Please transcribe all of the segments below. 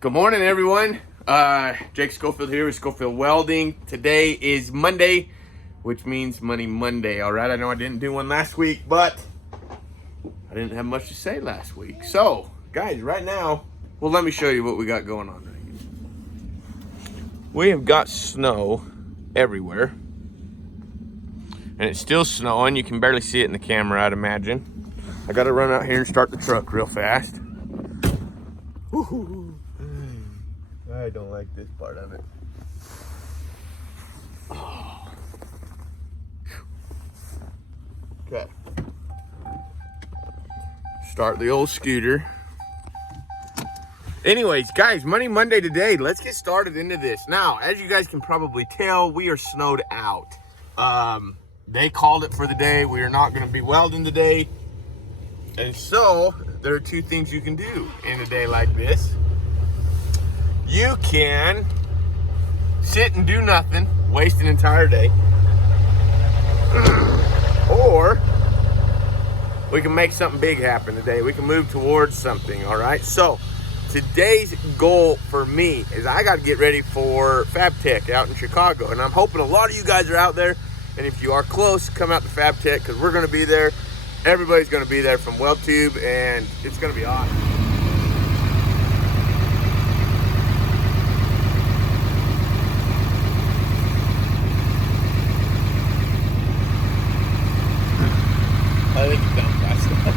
Good morning, everyone. Jake Schofield here with Schofield Welding. Today is Monday, which means Money Monday. All right, I know I didn't do one last week, but I didn't have much to say last week. So, guys, right now, well, let me show you what we got going on right here. We have got snow everywhere, and it's still snowing. You can barely see it in the camera, I'd imagine. I got to run out here and start the truck real fast. Woo-hoo. I don't like this part of it. Oh. Okay. Start the old scooter. Anyways, guys, Money Monday today. Let's get started into this. Now, as you guys can probably tell, we are snowed out. They called it for the day. We are not going to be welding today. And so, there are two things you can do in a day like this. You can sit and do nothing, waste an entire day, or we can make something big happen today. We can move towards something, all right? So today's goal for me is I got to get ready for Fabtech out in Chicago, and I'm hoping a lot of you guys are out there, and if you are close, come out to Fabtech because we're going to be there. Everybody's going to be there from WeldTube, and it's going to be awesome. I think you found fast enough.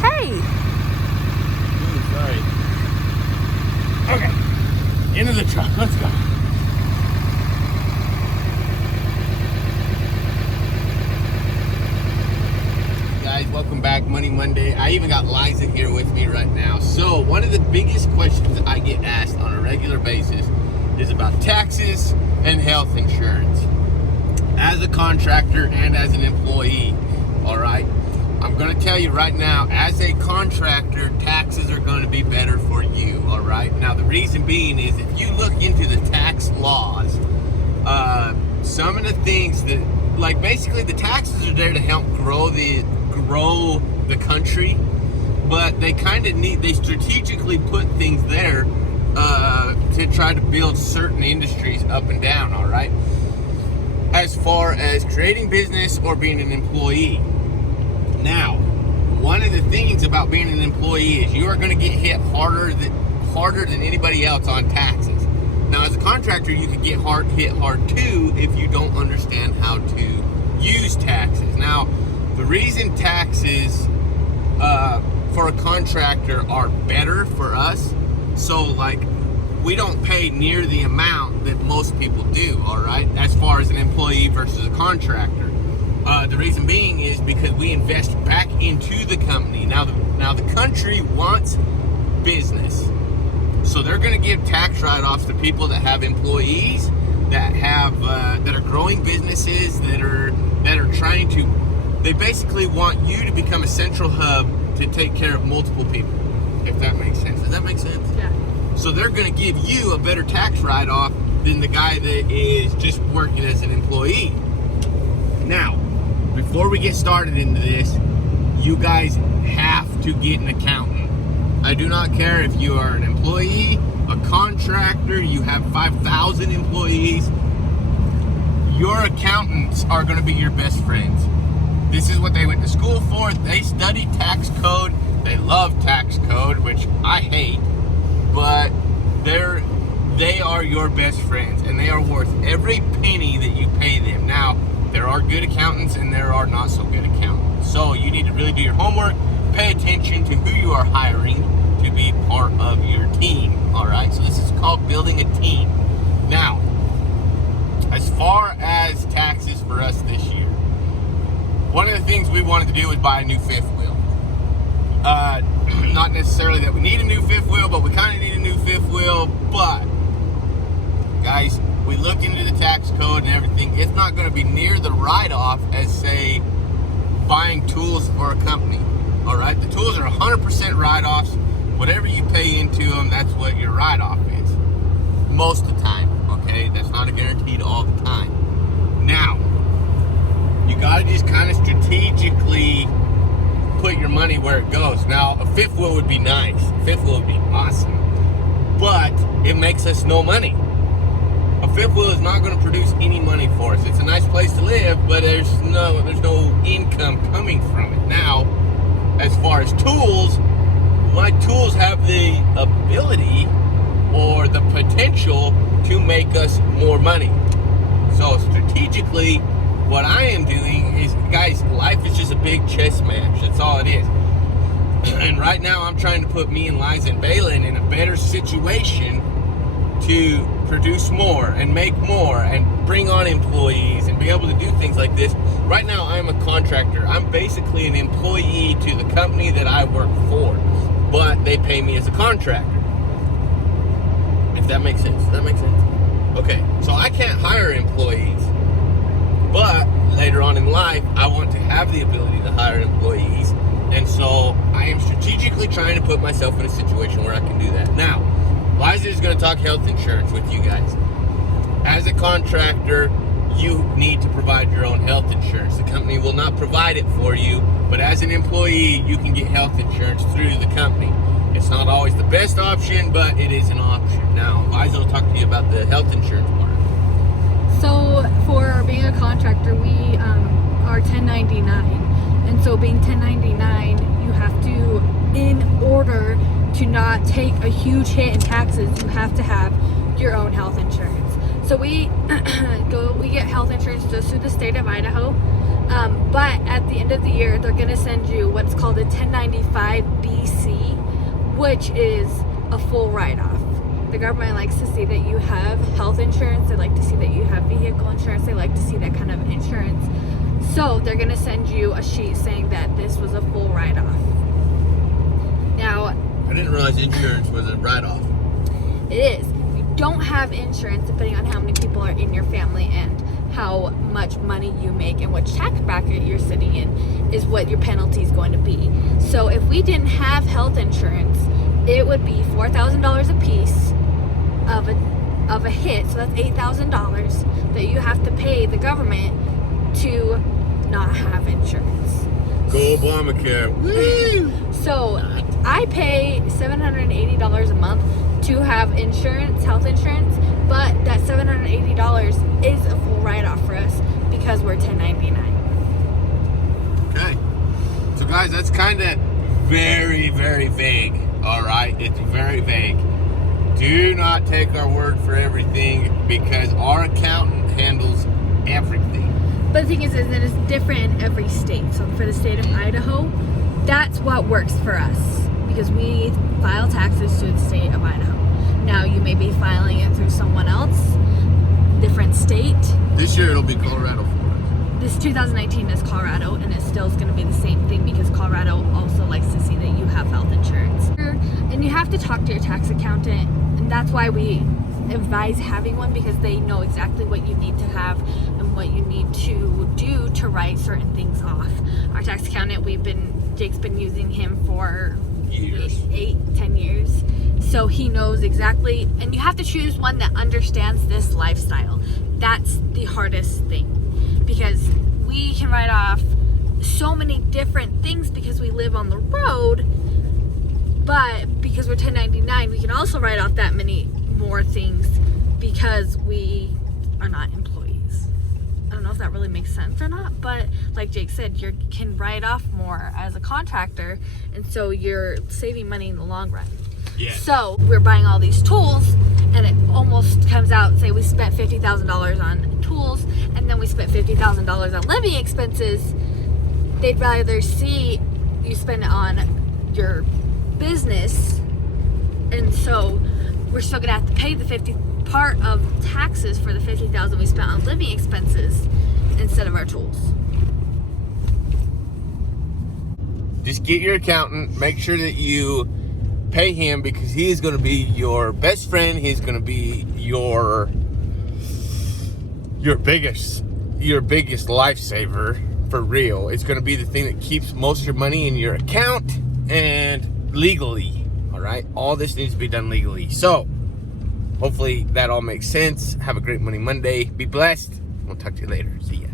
Hey! Ooh, sorry. Okay, into the truck, let's go. Guys, welcome back, Money Monday. I even got Liza here with me right now. So one of the biggest questions I get asked on a regular basis is about taxes and health insurance. As a contractor and as an employee, all right, I'm going to tell you right now, as a contractor, taxes are going to be better for you, all right? Now, the reason being is if you look into the tax laws, some of the things that, like, basically the taxes are there to help grow the country, but they kind of they strategically put things there to try to build certain industries up and down, all right? As far as creating business or being an employee. Now, one of the things about being an employee is you are going to get hit harder than anybody else on taxes. Now, as a contractor, you could get hit hard too if you don't understand how to use taxes. Now, the reason taxes for a contractor are better for us, so like we don't pay near the amount that most people do, all right, as far as an employee versus a contractor. The reason being is because we invest back into the company. Now the country wants business, so they're going to give tax write-offs to people that have employees, that have that are growing businesses, that are trying to. They basically want you to become a central hub to take care of multiple people, if that makes sense. Does that make sense? Yeah. So they're going to give you a better tax write-off than the guy that is just working as an employee. Now, before we get started into this, you guys have to get an accountant. I do not care if you are an employee, a contractor, you have 5,000 employees. Your accountants are going to be your best friends. This is what they went to school for. They study tax code. They love tax code, which I hate, but they are your best friends, and they are worth every penny that you pay them. Now, there are good accountants and there are not so good accountants. So you need to really do your homework, pay attention to who you are hiring to be part of your team, all right? So this is called building a team. Now, as far as taxes for us this year, one of the things we wanted to do was buy a new fifth wheel. Not necessarily that we need a new fifth wheel, but we kind of need a new fifth wheel. But, guys, we looked into the tax code and everything. It's not going to be near the write-off as, say, buying tools for a company. All right? The tools are 100% write-offs. Whatever you pay into them, that's what your write-off is. Most of the time, okay? That's not not guaranteed all the time. Now, you gotta just kind of strategically put your money where it goes. Now, a fifth wheel would be nice. A fifth wheel would be awesome. But it makes us no money. A fifth wheel is not going to produce any money for us. It's a nice place to live, but there's no income coming from it. Now, as far as tools, my tools have the ability or the potential to make us more money. So strategically, what I am doing is, guys, life is just a big chess match. That's all it is. And right now, I'm trying to put me and Liza and Balin in a better situation to produce more and make more and bring on employees and be able to do things like this. Right now, I'm a contractor. I'm basically an employee to the company that I work for, but they pay me as a contractor. If that makes sense. Does that make sense? Okay, so I can't hire employees, but later on in life, I want to have the ability to hire employees, and so I am strategically trying to put myself in a situation where I can do that. Now, Liza is going to talk health insurance with you guys. As a contractor, you need to provide your own health insurance. The company will not provide it for you, but as an employee, you can get health insurance through the company. It's not always the best option, but it is an option. Now, Liza will talk to you about the health insurance part. So, for being a contractor, we are 1099. And so being 1099, you have to, in order to not take a huge hit in taxes, you have to have your own health insurance. So we get health insurance just through the state of Idaho. But at the end of the year, they're going to send you what's called a 1095 BC, which is a full write-off. The government likes to see that you have health insurance. They like to see that you have vehicle insurance. They like to see that kind of insurance. So they're going to send you a sheet saying that this was a full write-off. Now, I didn't realize insurance was a write-off. it is. If you don't have insurance, depending on how many people are in your family and how much money you make and which tax bracket you're sitting in, is what your penalty is going to be. So if we didn't have health insurance, it would be $4,000 a piece of a hit. So that's $8,000 that you have to pay the government to not have insurance. Go Obamacare. Woo! So I pay $780 a month to have insurance, health insurance, but that $780 is a full write-off for us because we're 1099. Okay. So guys, that's kind of very, very vague. All right, it's very vague. Do not take our word for everything because our accountant handles everything. But the thing is that it's different in every state. So for the state of Idaho, that's what works for us because we file taxes through the state of Idaho. Now you may be filing it through someone else, different state. This year it'll be Colorado for us. This 2019 is Colorado, and it still is going to be the same thing because Colorado also likes to see that you have health insurance. And you have to talk to your tax accountant, and that's why we advise having one, because they know exactly what you need to have and what you need to do to write certain things off. Our tax accountant, Jake's been using him for years. 8-10 years. So he knows exactly, and you have to choose one that understands this lifestyle. That's the hardest thing, because we can write off so many different things because we live on the road, but because we're 1099, we can also write off that many more things because we are not employees. I don't know if that really makes sense or not, but like Jake said, you can write off more as a contractor, and so you're saving money in the long run. Yeah. So we're buying all these tools, and it almost comes out, say we spent $50,000 on tools, and then we spent $50,000 on living expenses. They'd rather see you spend it on your business, and so we're still gonna have to pay the 50 part of taxes for the $50,000 we spent on living expenses instead of our tools. Just get your accountant, make sure that you pay him, because he is going to be your best friend. He's going to be your biggest lifesaver for real. It's going to be the thing that keeps most of your money in your account and legally. All right, all this needs to be done legally. So hopefully that all makes sense. Have a great Money Monday. Be blessed. We'll talk to you later. See ya.